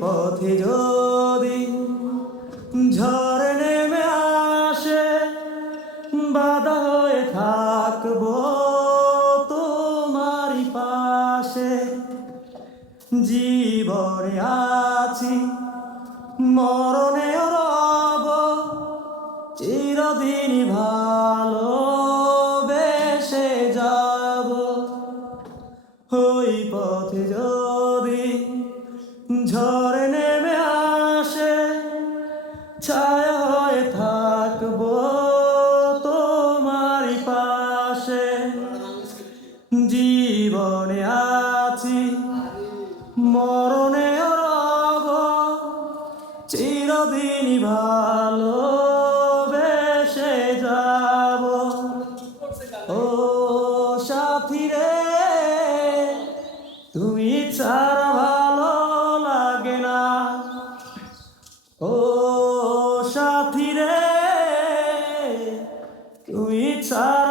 পথে যদি ঝড় নেমে আসে বাধা হয়ে থাকবো তোমারই পাশে। জীবনে আছি মরণেও রব চিরদিন ভালোবেসে যাব। ওই পথে যদি ঝড় নেমে আসে ছায়া হয়ে থাকবো তোমারই পাশে। জীবনে আছি মরণেও রব চিরদিন ভালোবেসে যাব। ও সাথী রে তুমি ছাড়া ভালো লাগে না। ও সাথী রে তুমি ছাড়া